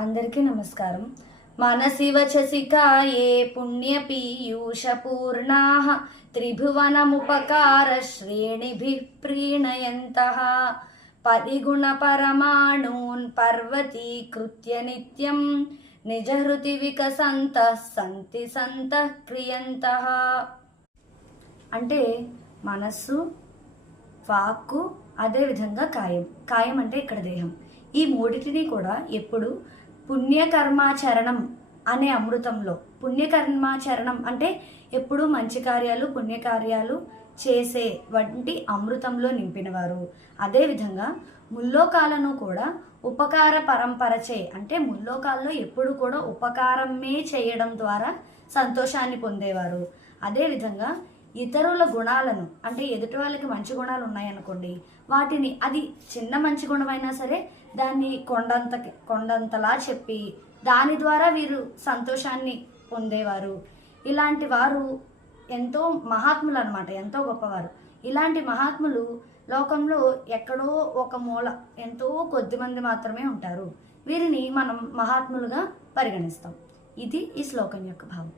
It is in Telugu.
అందరికీ నమస్కారం. మనసి వచసి కాయే పుణ్యపీయూషపూర్ణాః త్రిభువనముపకార శ్రేణిభిః ప్రీణయంతః పరిగుణ పరమాణూన్ పర్వతీకృత్య నిత్యం నిజహృతి వికసంతః సంతి సంతః క్రియంతః. అంటే మనస్సు, వాక్కు, అదేవిధంగా కాయం అంటే ఇక్కడ దేహం. ఈ మూడిటిని కూడా ఎప్పుడు పుణ్యకర్మాచరణం అనే అమృతంలో, పుణ్యకర్మాచరణం అంటే ఎప్పుడు మంచి కార్యాలు పుణ్యకార్యాలు చేసే వంటి అమృతంలో నింపినవారు. అదేవిధంగా ముల్లోకాలను కూడా ఉపకార పరంపరచే, అంటే ముల్లోకాల్లో ఎప్పుడు కూడా ఉపకారమే చేయడం ద్వారా సంతోషాన్ని పొందేవారు. అదేవిధంగా ఇతరుల గుణాలను, అంటే ఎదుటి వాళ్ళకి మంచి గుణాలు ఉన్నాయనుకోండి, వాటిని అది చిన్న మంచి గుణమైనా సరే దాన్ని కొండంతలా చెప్పి దాని ద్వారా వీరు సంతోషాన్ని పొందేవారు. ఇలాంటి వారు ఎంతో మహాత్ములు అన్నమాట, ఎంతో గొప్పవారు. ఇలాంటి మహాత్ములు లోకంలో ఎక్కడో ఒక మూల ఎంతో కొద్దిమంది మాత్రమే ఉంటారు. వీరిని మనం మహాత్ములుగా పరిగణిస్తాం. ఇది ఈ శ్లోకం యొక్క భావం.